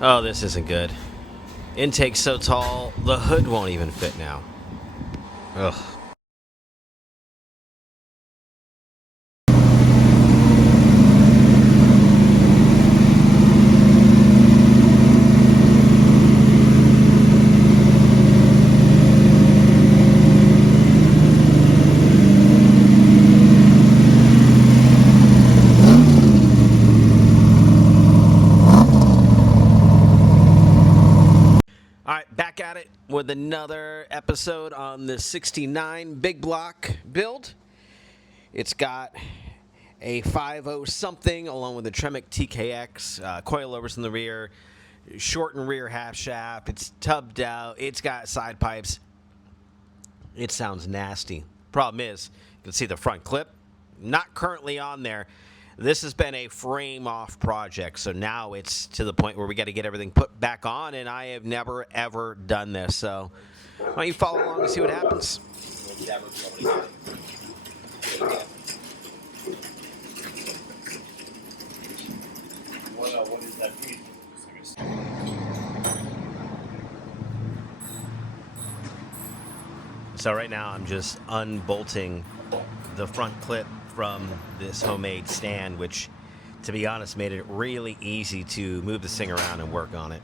Oh, this isn't good. Intake's so tall, the hood won't even fit now. Ugh. All right, back at it with another episode on the 69 big block build. It's got a 5.0 something along with a Tremec TKX, coilovers in the rear, shortened rear half shaft. It's tubbed out. It's got side pipes. It sounds nasty. Problem is, you can see the front clip. Not currently on there. This has been a frame off project, so now it's to the point where we got to get everything put back on, and I have never ever done this. So why don't you follow along and see what happens? What is that piece? So right now I'm just unbolting the front clip from this homemade stand, which, to be honest, made it really easy to move this thing around and work on it.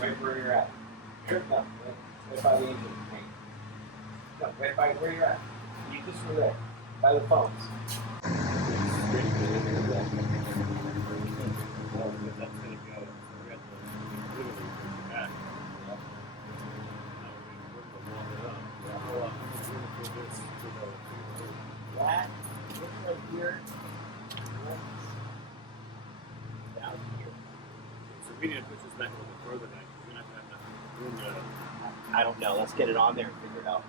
Right where you're at. No, right by the engine. No, right by where you're at. You just were there. By the phones. That, look right here. Down here. So we need to push this back a little bit further now. We're not going to have enough room to... I don't know. Let's get it on there and figure it out.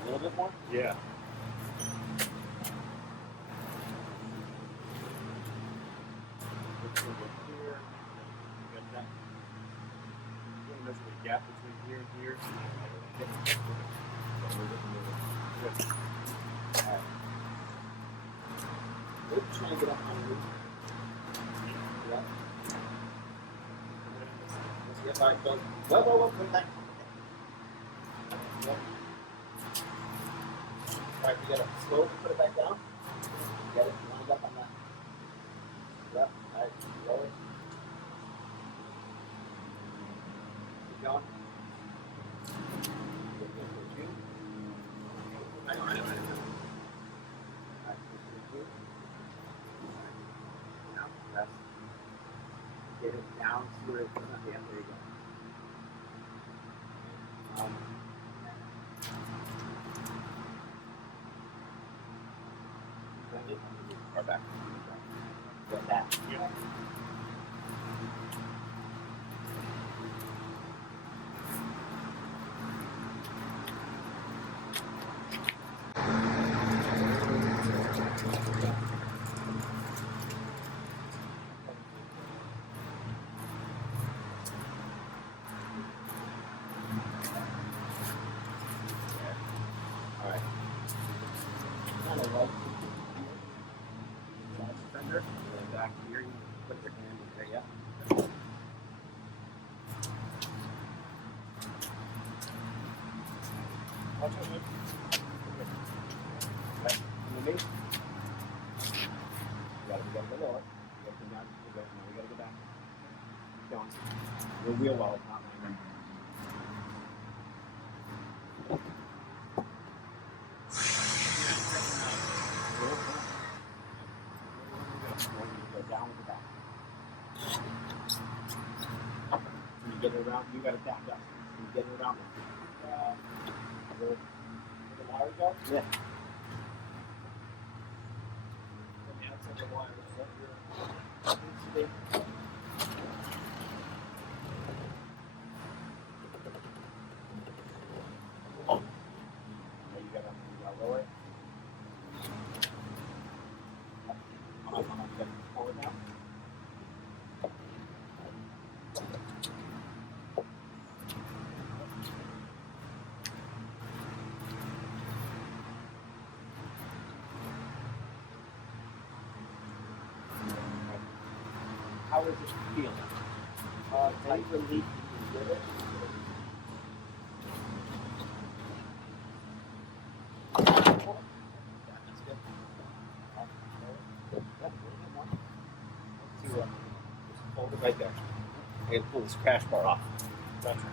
A little bit more? Yeah. Here. Got that. You want to measure the gap between here and here. Alright. We're trying to get up on the roof. Yeah. Let's get back. Go, put it back. Yep. Alright, you gotta slowly put it back down. Get it lined up on that. Yep, alright, lower. Keep going. I know. Alright, now, rest. Get it down to where it's not the end. There you go. Or back. Get that. Yeah. All right. Kind of like fender. Back here, you put your hand in there, yeah. Watch out, Luke. Right, underneath. You gotta go lower. You gotta come down. We gotta go back. Keep going. Your wheel well is not moving. Go down with the back. get it around. You got to back up. You get it around. Where the wires are? Yeah. From the outside the wires, what your you got to lower it. I'm going to get forward now. How does it feel? Tight relief. You can get it. That's good. Let's see just hold it right there. I can pull this crash bar off. That's right.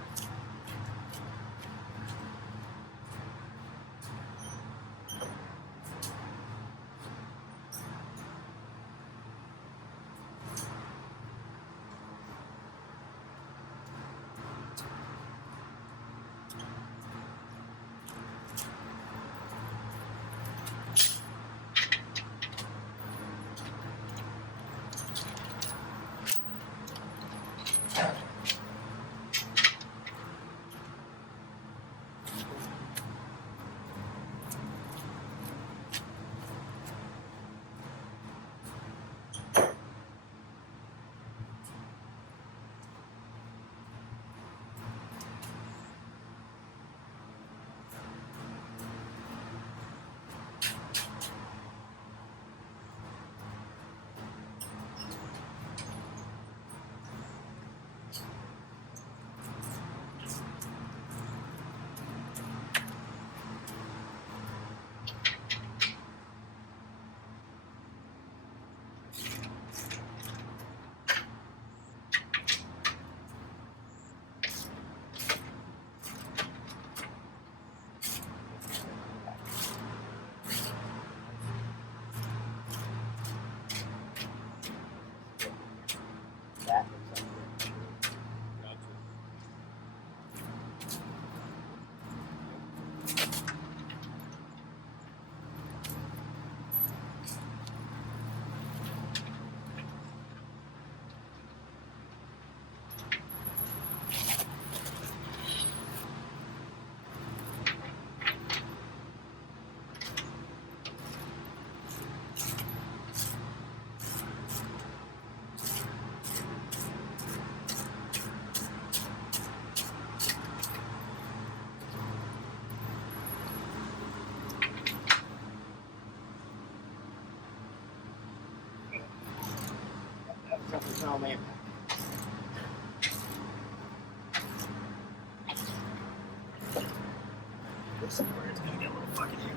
That is something. Something's not landing. This is where it's going to get a little fucking here.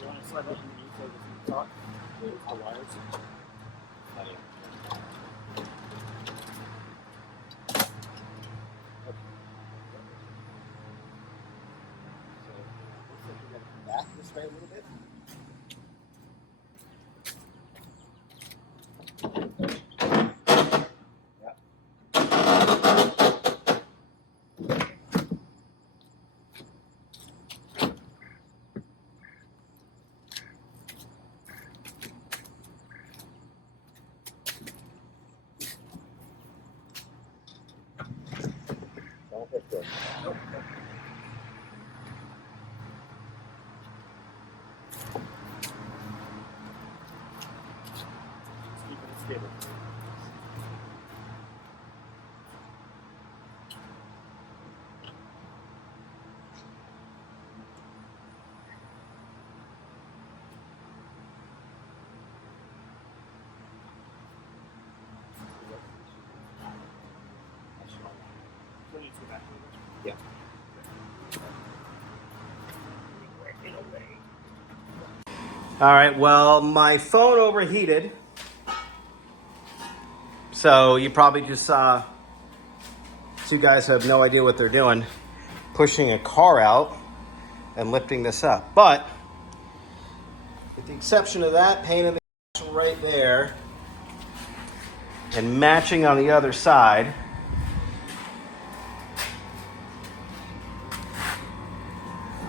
You want to slide it underneath so the top? The wires. Back this way a little bit. Good. Nope. Nope. Just keeping it stable. Yeah. All right, well, my phone overheated. So you probably just saw two guys who have no idea what they're doing, pushing a car out and lifting this up. But with the exception of that, paint in the axle right there and matching on the other side,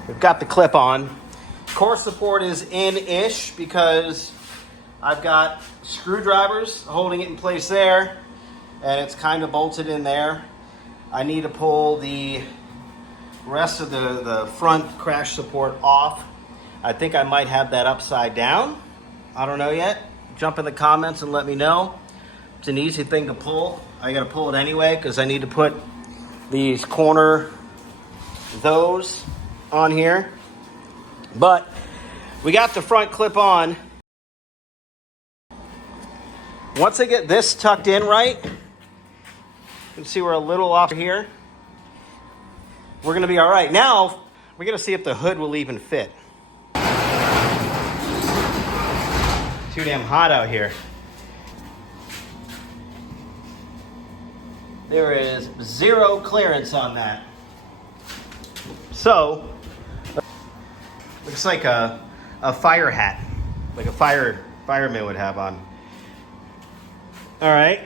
we've got the clip on. Core support is in-ish because I've got screwdrivers holding it in place there, and it's kind of bolted in there. I need to pull the rest of the front crash support off. I think I might have that upside down. I don't know yet. Jump in the comments and let me know. It's an easy thing to pull. I gotta pull it anyway because I need to put these those on here. But we got the front clip on. Once I get this tucked in right, you can see we're a little off here. We're gonna be all right. Now, we're gonna see if the hood will even fit. Too damn hot out here. There is zero clearance on that. So, looks like a fire hat, like a fireman would have on. All right.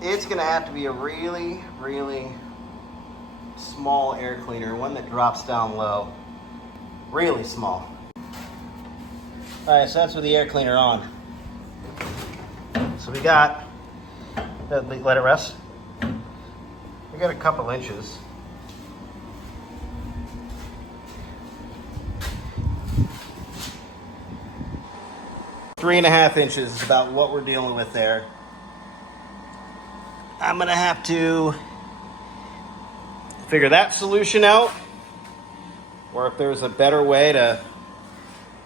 It's gonna have to be a really, really small air cleaner, one that drops down low. Really small. All right, so that's with the air cleaner on. So we got, let it rest. We got a couple inches. Three and a half inches is about what we're dealing with there. I'm gonna have to figure that solution out, or if there's a better way to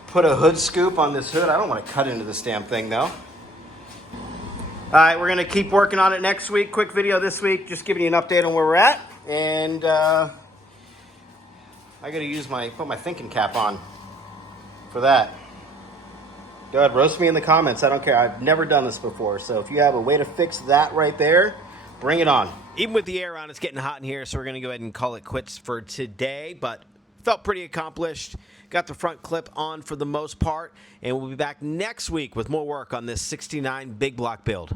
put a hood scoop on this hood. I don't want to cut into this damn thing though. All right, we're gonna keep working on it next week. Quick video this week, just giving you an update on where we're at. And I gotta put my thinking cap on for that. Go ahead, roast me in the comments. I don't care. I've never done this before. So if you have a way to fix that right there, bring it on. Even with the air on, it's getting hot in here, so we're going to go ahead and call it quits for today. But felt pretty accomplished. Got the front clip on for the most part. And we'll be back next week with more work on this 69 big block build.